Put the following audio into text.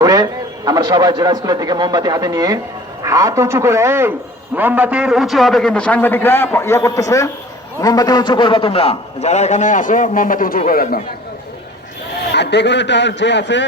করে আমরা সবাই জেলা স্কুলের দিকে মোমবাতি হাতে নিয়ে হাত উঁচু করে, এই মোমবাতির উঁচু হবে কিন্তু সাংবাদিকরা ইয়ে করতেছে, মোমবাতি উঁচু করবে তোমরা যারা এখানে আসো, মোমবাতি উঁচু করবে না। আর ডেকোরেটর যে আছে